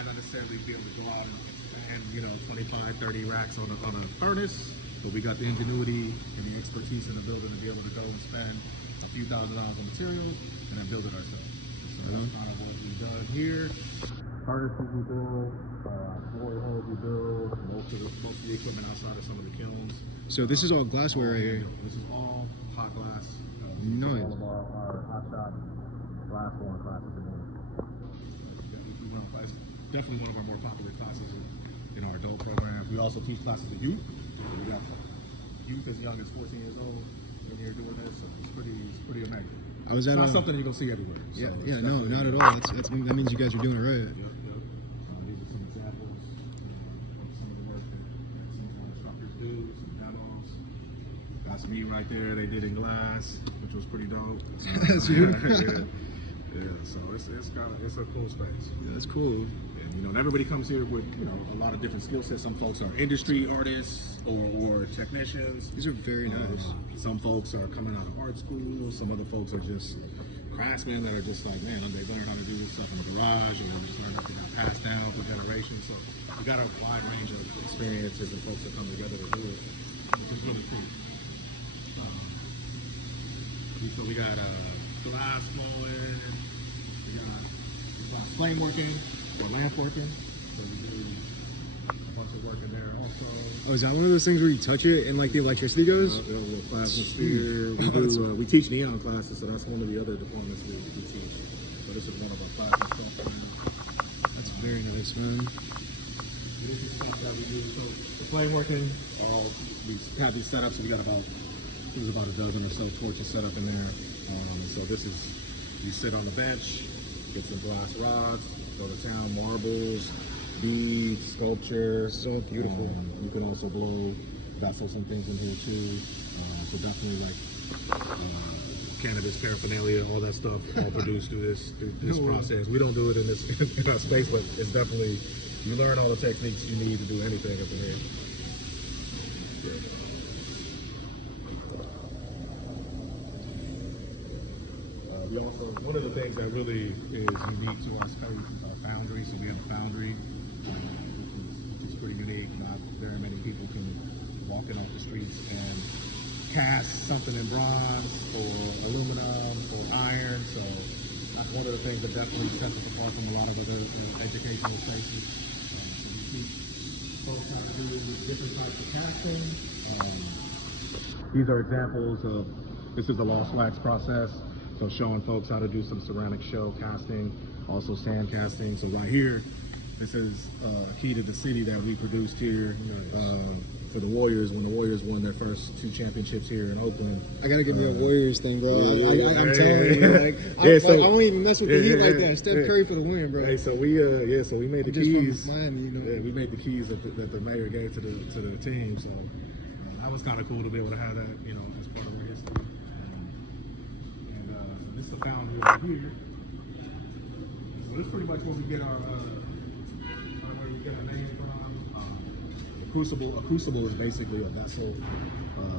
might not necessarily be able to go out and you know, 25, 30 racks on a furnace, but we got the ingenuity and the expertise in the building to be able to go and spend a few $1,000s on materials and then build it ourselves. So that's kind of what we've done here. Furnaces we build, boiler holes we build, most of the equipment outside of some of the kilns. So this is all glassware right here. This is all hot glass. Nice. All of our hot shot glass blowing classes in here. It's definitely one of our more popular classes in our adult program. We also teach classes to youth. We got youth as young as 14 years old in here doing this. So it's pretty amazing. I was at not something you're gonna see everywhere. Yeah, So yeah, no, not at all. That means you guys are doing it right. Yep. These are some examples of some of the work that some of our instructors do, some demos. That's me right there. They did in glass, which was pretty dope. That's you. Yeah, so it's a cool space. Yeah, that's cool. And you know, and everybody comes here with, you know, a lot of different skill sets. Some folks are industry artists or technicians. These are very nice. Some folks are coming out of art school. Some other folks are just craftsmen that are just like, man, they learn how to do this stuff in the garage, or just learn how to pass down for generations. So we got a wide range of experiences and folks that come together to do it, which is really cool. So we got glass flowing, we got flame working, or lamp working. So we do a bunch of work in there also. Oh, is that one of those things where you touch it and like the electricity goes? A little plasma sphere. We do. We teach neon classes, so that's one of the other departments we teach. So this is one of our plasma stuff. That's very nice, man. This is stuff that we do. So the flame working. We have these setups. So we got there's about a dozen or so torches set up in there. So this is, you sit on the bench, get some glass rods, go to town, marbles, beads, sculpture. So beautiful. You can also blow vessels and things in here too. So definitely like cannabis paraphernalia, all that stuff, all produced through this process. We don't do it in our space, but it's definitely, you learn all the techniques you need to do anything up in here. We also, one of the things that really is unique to our space is our foundry. So we have a foundry, which is pretty unique. Not very many people can walk in off the streets and cast something in bronze or aluminum or iron. So that's one of the things that definitely sets us apart from a lot of other educational spaces. So we teach folks how to do different types of casting. These are examples of, this is the lost wax process. So showing folks how to do some ceramic shell casting, also sand casting. So right here, this is a key to the city that we produced here for the Warriors when the Warriors won their first 2 championships here in Oakland. I gotta give you a Warriors thing, bro. I'm telling you, so, I don't even mess with the Heat like that. Steph Curry for the win, bro. Hey, so we made the keys. From Miami, you know. Yeah, we made the keys that the mayor gave to the team. So that was kind of cool to be able to have that, you know, as part of our history. This is the foundry over here. So this is pretty much where we get our name from. A crucible is basically a vessel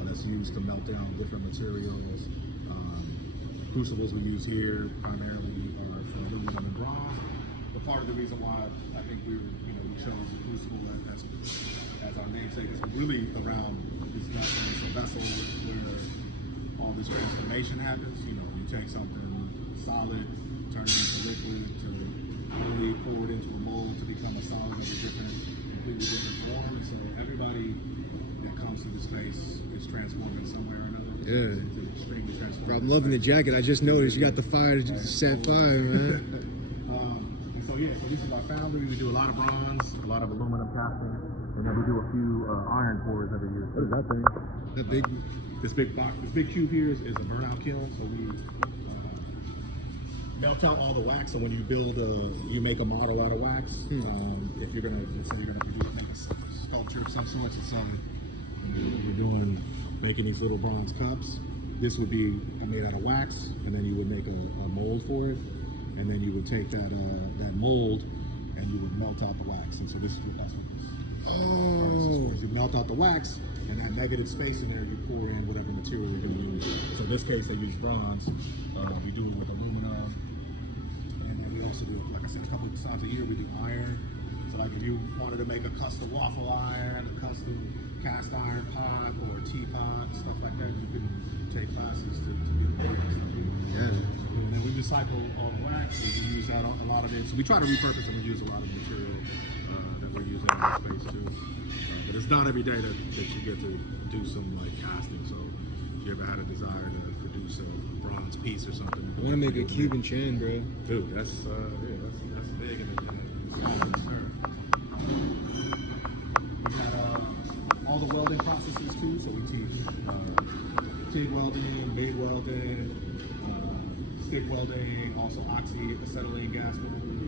that's used to melt down different materials. Crucibles we use here primarily are for aluminum and bronze. But part of the reason why I think we chose the crucible as our namesake is really around this vessel. It's a vessel where all this transformation happens. You know, you take something solid, turn it into liquid, to really pour it into a mold to become a solid of a completely different form. So everybody that comes to the space is transformed in some way or another. Yeah. It's extremely transformed. Bro, I'm loving the jacket. I just noticed you got the fire set fire, man. And so yeah, so this is our foundry. We do a lot of bronze, a lot of aluminum casting, and then we do a few iron pours every year. What is that thing? That big. This big cube here is a burnout kiln. So we melt out all the wax. So when you build you make a model out of wax. If you're gonna, let's say you're gonna make a sculpture of some sort, you're making these little bronze cups. This would be made out of wax, and then you would make a mold for it, and then you would take that mold and you would melt out the wax. And so that's what this process is. You melt out the wax, and that negative space in there, you pour in whatever material you're going to use. So in this case, they use bronze. We do it with aluminum, and then we also do a like I said, a couple of times a year we do iron. So like if you wanted to make a custom waffle iron, a custom cast iron pot or teapot, stuff like that, you can take classes to be able to do that stuff. Yeah. And then we recycle all the wax, so we use that a lot of it. So we try to repurpose and we use a lot of the material that we're using in our space too. But it's not every day that you get to do some like casting. So if you ever had a desire to produce a bronze piece or something, I want to make a Cuban chan, bro. Dude, that's big in the sir. We had all the welding processes too. So we teach TIG welding, MIG welding, stick welding, also oxy acetylene gas welding.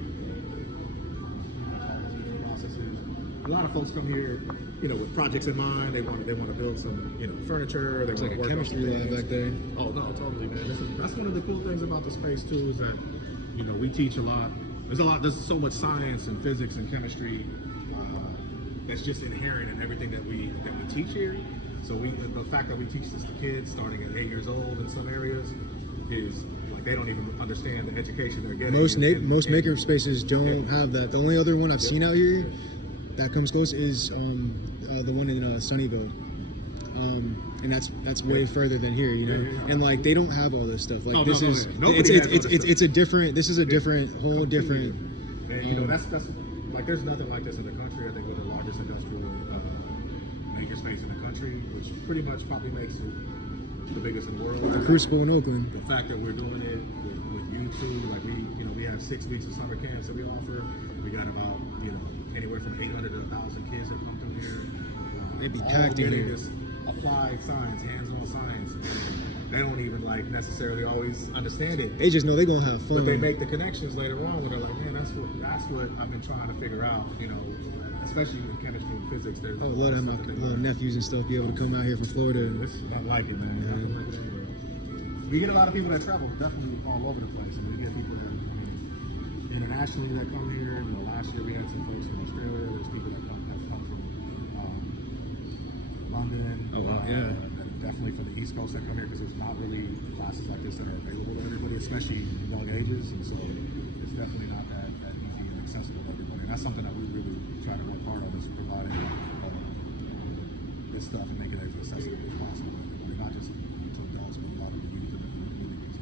All those different processes. A lot of folks come here, you know, with projects in mind. They want to build some, you know, furniture. They It's want like to a work on chemistry some lab things. back there. Oh no, totally, man. That's one of the cool things about the space too is that, you know, we teach a lot. There's so much science and physics and chemistry that's just inherent in everything that we teach here. So the fact that we teach this to kids starting at 8 years old in some areas is like they don't even understand the education they're getting. Most maker spaces don't have that. The only other one I've seen out here that comes close is the one in Sunnyvale. And that's way further than here, you know. And like they don't have all this stuff. Like this is a different. This is a different whole different. And you know that's like there's nothing like this in the country. I think we're the largest industrial makerspace in the country, which pretty much probably makes it the biggest in the world. The Crucible in Oakland. The fact that we're doing it with you two, like we have 6 weeks of summer camps that we offer. We got about anywhere from 800 to 1,000 kids that come through here. They'd be packed in here. This applied science, hands-on science. They don't even like necessarily always understand it. They just know they're gonna have fun. But they make the connections later on where they're like, man, that's what I've been trying to figure out. You know, especially in chemistry and physics. There's I would love to have my little nephews and stuff be able to come out here from Florida. I like it, man. Yeah. We get a lot of people that travel definitely all over the place, and we get people that internationally that come here. You know, last year we had some folks from Australia. There's people that come from London. Oh wow, yeah. Definitely for the East Coast that come here because there's not really classes like this that are available to everybody, especially young ages, and so it's definitely not that easy and accessible to everybody. And that's something that we really try to work hard on is providing this stuff and making it as accessible as possible to everybody, not just to adults, but a lot of the youth and the communities.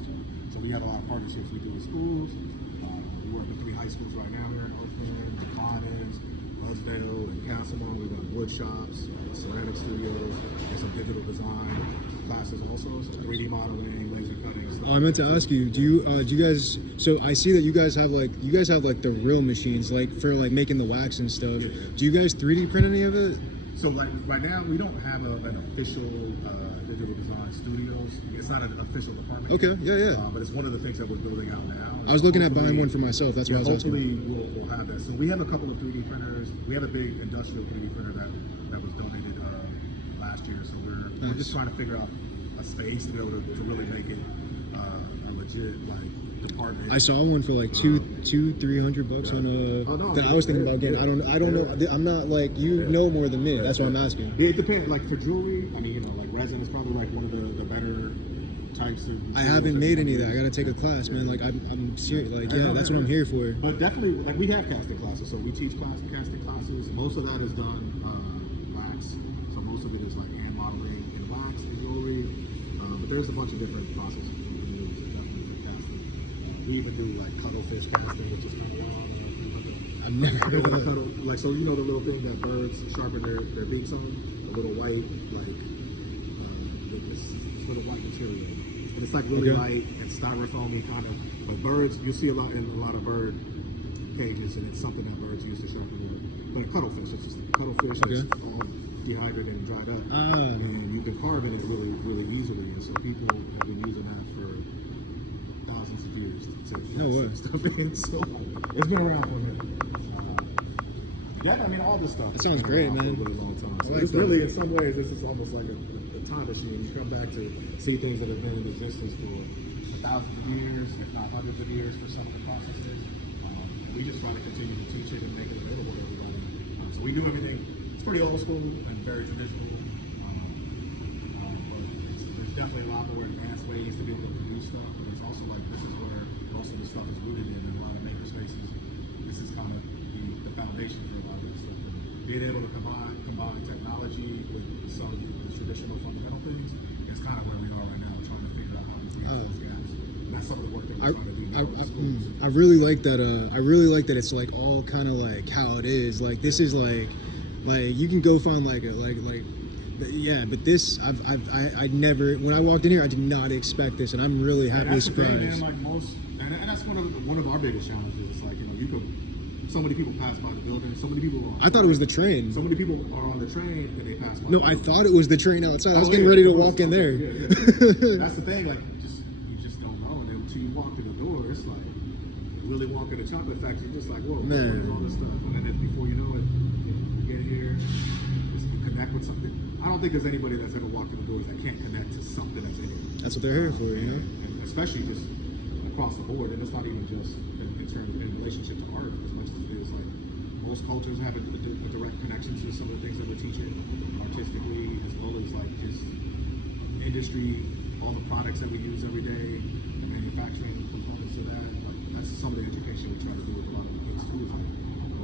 So we have a lot of partnerships we do with schools. We work with 3 high schools right now here in Oakland, the Commons, Buzzville, and Castlemont. We've got wood shops, ceramic studios, and some digital design classes also, so 3D modeling, laser cutting, stuff. I meant to ask you, do you guys? So I see that you guys have like the real machines, like for like making the wax and stuff. Do you guys 3D print any of it? So like right now we don't have an official digital design studios. It's not an official department. Okay, yeah. But it's one of the things that we're building out now. I was looking at buying one for myself. That's what I was asking. Hopefully we'll have that. So we have a couple of 3D printers. We have a big industrial 3D printer that was donated last year. So we're just trying to figure out a space to be able to really make it a legit department. I saw one for like $200-300 on that I was thinking about getting. I don't know. I'm not like know more than me. That's why I'm asking. Yeah, it depends. Like for jewelry, I mean, like resin is probably like one of the better types of. I haven't made any of that. I gotta take a class, man. Like I'm serious. Like that's what I'm here for. But definitely, like we have casting classes, so we teach casting classes. Most of that is done wax, so most of it is like hand modeling in wax and jewelry. But there's a bunch of different processes we can use definitely for casting. We even do like cuttlefish casting, which is kind of wild. I've never heard of that. Like, so you know the little thing that birds sharpen their beaks on, the little white this little white material. And it's like really light and styrofoamy kind of. But birds, you see a lot in a lot of bird cages, and it's something that birds use to sharpen wood. But cuttlefish, it's just cuttlefish that's all dehydrated and dried up, and you can carve it really, really easily. And so people have been using that for thousands of years to stuff in. So it's been around for a minute. Yeah, I mean all this stuff. That sounds great, man. For a really long time. So like it's really, in some ways, this is almost like a time machine. You come back to see things that have been in existence for thousands of years, if not hundreds of years, for some of the processes. We just want to continue to teach it and make it available to everybody. So we do everything. It's pretty old school and very traditional. But there's definitely a lot more advanced ways to be able to produce stuff. But it's also like this is where most of the stuff is rooted in. And a lot of makerspaces foundation for a lot of this stuff. And being able to combine technology with some of the traditional fundamental things is kind of where we are right now, trying to figure out how to bridge those gaps. And that's some of the work that we're trying to do now with schools. I really like that. I really like that it's like all kind of like how it is. Like this is like you can go find yeah, but this I never, when I walked in here I did not expect this, and I'm really happily surprised. Thing, man, like most, and that's one of our biggest challenges. It's like, you know, you could, so many people pass by the building, so many people are on I thought it was the train. So many people are on the train and they pass by. No, I thought it was the train outside. I was getting ready to walk in there. That's the thing, like you just don't know, and then until you walk through the door, it's like you really walk in the chocolate factory, you're just like, whoa, what is all this stuff? And then before you know it, you get here, you connect with something. I don't think there's anybody that's ever walked in the doors that can't connect to something that's in here. That's what they're here for, you know? And especially just across the board, and it's not even just in terms of in relationship to art as much as it is like most cultures have a direct connection to some of the things that we're teaching artistically, as well as like just industry, all the products that we use every day, the manufacturing components of that. That's some of the education we try to do with a lot of the kids too. Like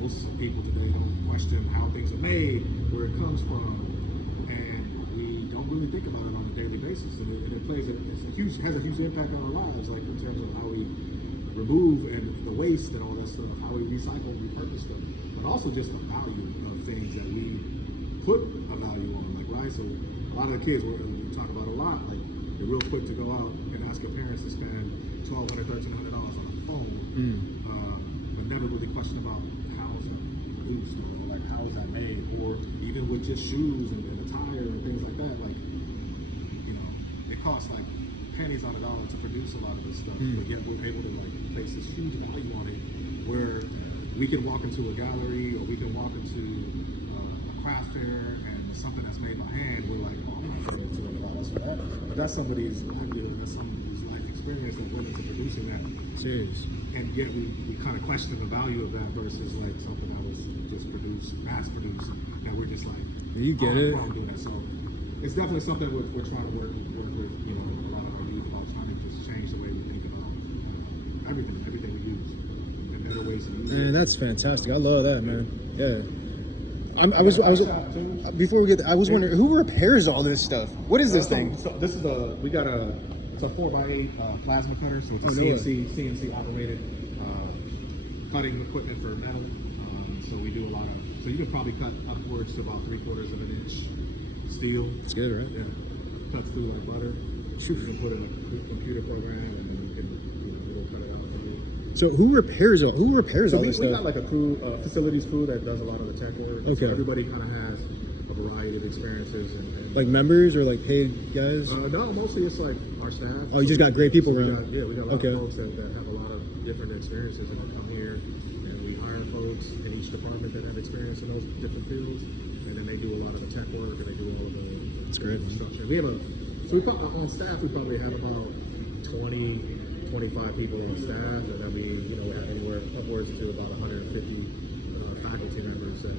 most people today don't question how things are made, where it comes from. Really think about it on a daily basis, and it has a huge impact on our lives, like in terms of how we remove and the waste and all that stuff, how we recycle and repurpose them, but also just the value of things that we put a value on, like, right? So a lot of the kids we talk about a lot, like they're real quick to go out and ask their parents to spend $1,200, $1,300 on a phone, but never really question about how is that produced, or like how is that made, or even with just shoes and attire and things like that, like, you know, it costs like pennies on the dollar to produce a lot of this stuff, but yet we're able to like place this huge value on it, where we can walk into a gallery or we can walk into a craft fair and something that's made by hand, we're like, oh, I'm not paying $200 for that, but that's somebody's livelihood, that's somebody's life experience that went into producing that. Serious. And yet we kind of question the value of that versus like something that was just produced, mass produced, that we're just like, you get it. Do that. So it's definitely something we're trying to work with, you know, a lot of the youth about trying to just change the way we think about everything we use, and better ways to use it. Man, that's fantastic. I love that, man. Yeah. I was before we get there, I was wondering who repairs all this stuff. What is this thing? So this is it's a 4x8 plasma cutter, so it's a CNC operated cutting equipment for metal. So we do a lot of, so you can probably cut upwards to about 3/4 of an inch steel. It's good, right? Yeah. Cuts through like butter. You can put in a computer program and then you can, it'll cut it out for you. So who repairs all this stuff? We got like a crew, facilities crew that does a lot of the tech work. Okay. So everybody kind of has a variety of experiences and like members or like paid guys? No, mostly it's like our staff. Oh, you just got great people around. We got a lot of folks that have a lot of different experiences and they come here and we hire folks in each department that have experience in those different fields, and then they do a lot of the tech work and they do all of the That's great. construction. We have on staff we probably have about 20, 25 people on staff, and then we have anywhere upwards to about 150 faculty members that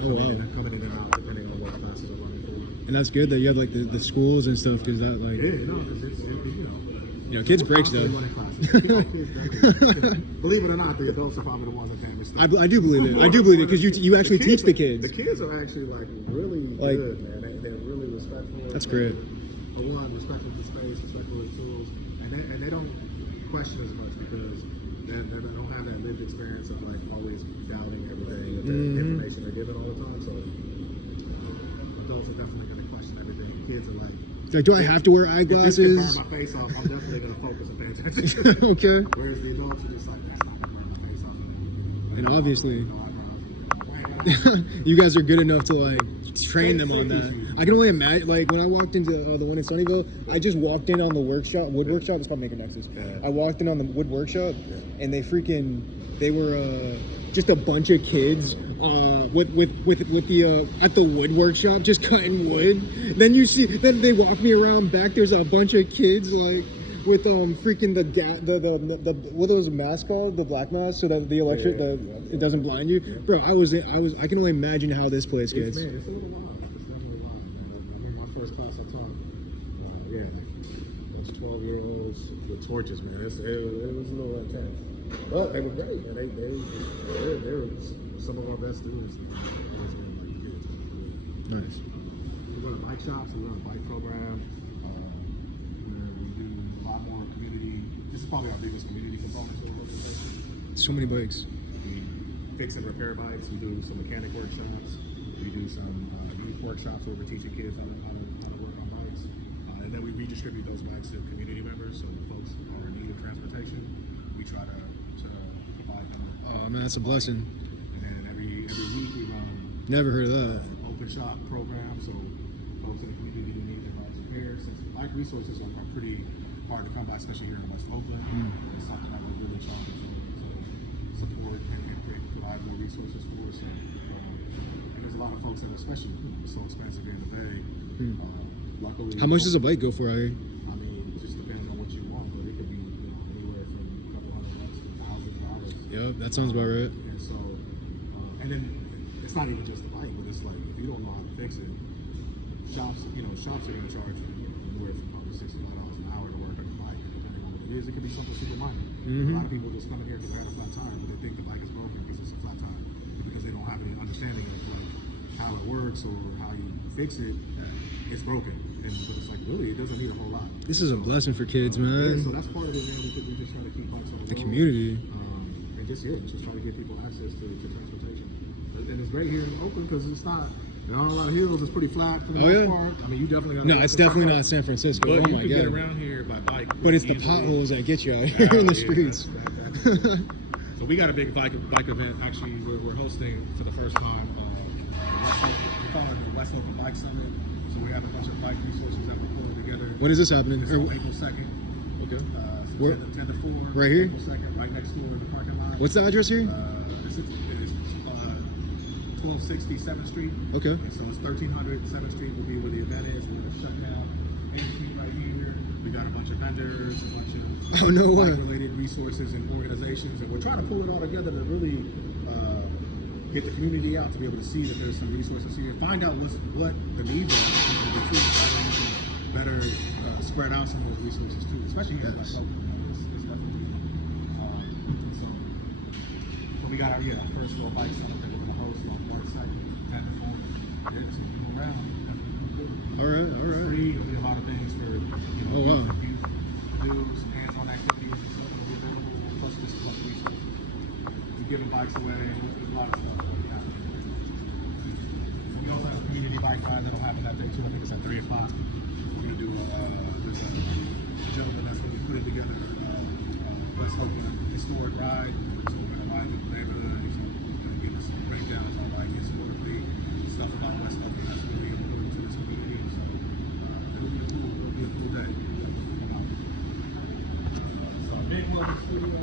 coming in and out depending on what classes are running for. And that's good that you have like the schools and stuff, because that like kids break stuff. Believe it or not, the adults are probably the ones that can't stuff. I do believe it. I do believe it because you actually teach the kids. The kids are actually like really good, man. They're really respectful. That's great. For one, respectful of the space, respectful of the tools, and they don't question as much because they don't have that lived experience of like always doubting everything, the information they're given all the time. So adults are definitely going to question everything. Kids are like, do I have to wear eyeglasses? If this can burn my face off, I'm definitely going to focus and pay attention. Okay. Whereas the adults are just like, that's not going to burn my face off. And obviously, you guys are good enough to like train them on that. I can only imagine, like when I walked into the one in Sunnyvale, I just walked in on the wood workshop. It's called MakerSpace. I walked in on the wood workshop, and they were just a bunch of kids with the at the wood workshop just cutting wood. Then they walk me around back. There's a bunch of kids like with freaking the what are those masks called? The black mask, so that the electric it doesn't blind you. Bro, I can only imagine how this place gets. It's a little wild. It's definitely wild, man. I remember my first class I taught. Those 12-year-olds with torches, man. It was a little intense. But they were great, and they were some of our best students. Always been like kids. Nice. We run bike shops, we run a bike program. We do a lot more community. This is probably our biggest community component to our organization. So many bikes. We fix and repair bikes. We do some mechanic workshops. We do some youth workshops where we're teaching kids how to work on bikes. And then we redistribute those bikes to community members. So when folks are in need of transportation, we try to provide them. Oh man, that's a blessing. And then every week we run Never heard of that. an open shop program. So folks in the community who need their bikes repaired. Since bike resources are pretty hard to come by, especially here in West Oakland. It's something that we're really trying to support and provide more resources for us. And there's a lot of folks that are, especially, it's so expensive here in the Bay. Luckily, How much does a bike go for out here? I mean, it just depends on what you want, but it could be anywhere from a couple $100 to $1,000. Yep, that sounds about right. And so, and then it's not even just the bike, but it's like if you don't know how to fix it, shops are going to charge you anywhere from probably $65 an hour to work on your bike. Depending on what it is, it could be something super minor. A lot of people just come in here because they had a flat tire, but they think the bike is broken because it's a flat tire, because they don't have any understanding of like how it works or how you fix it. It's broken, but it's like really, it doesn't need a whole lot. This is a blessing for kids, Yeah, man. so that's part of it, man. We just try to keep bikes on the road. Community. And just trying to give people access to transportation. And it's great here in Oakland because it's not. There aren't a lot of hills. It's pretty flat for the most part. I mean, you definitely got. No, it's definitely not San Francisco. But Oh you my can get god. around here by bike. But it's the easily. potholes that get you out here in the streets. So we got a big bike event. Actually, we're hosting for the first time. We call it the West Oakland Bike Summit. So we have a bunch of bike resources that we're pulling together. When is this happening? It's on April 2nd. Okay. So Where? 10 to 4. Right here? April 2nd, right next door in the parking lot. What's the address here? This is 1260 7th Street. Okay. And so it's 1300 7th Street will be where the event is. We're going to shut down 8th Street right here. We got a bunch of vendors, a bunch of related resources and organizations, and we're trying to pull it all together to really get the community out to be able to see that there's some resources here. Find out what the needs are and better spread out some of those resources too, especially here in West Oakland. It's definitely so. But we got our first little bike summit that we're going to host on March 2nd, 10 to 4. Yeah, so come around. All right. Free. There'll be a lot of things for Oh wow. youth to do, some hands-on activities and stuff that will be available. Plus just plus resources. We're giving bikes away. There's a lot of stuff. We also have a community bike ride that'll happen that day too. I think it's at 3 o'clock. We're gonna do there's a gentleman that's gonna be putting together West Oakland historic ride. So we're gonna ride through the neighborhood. He's gonna give us some breakdowns on like historically stuff about West Oakland that's really important to this community. So it'll be a cool day. So big one studio.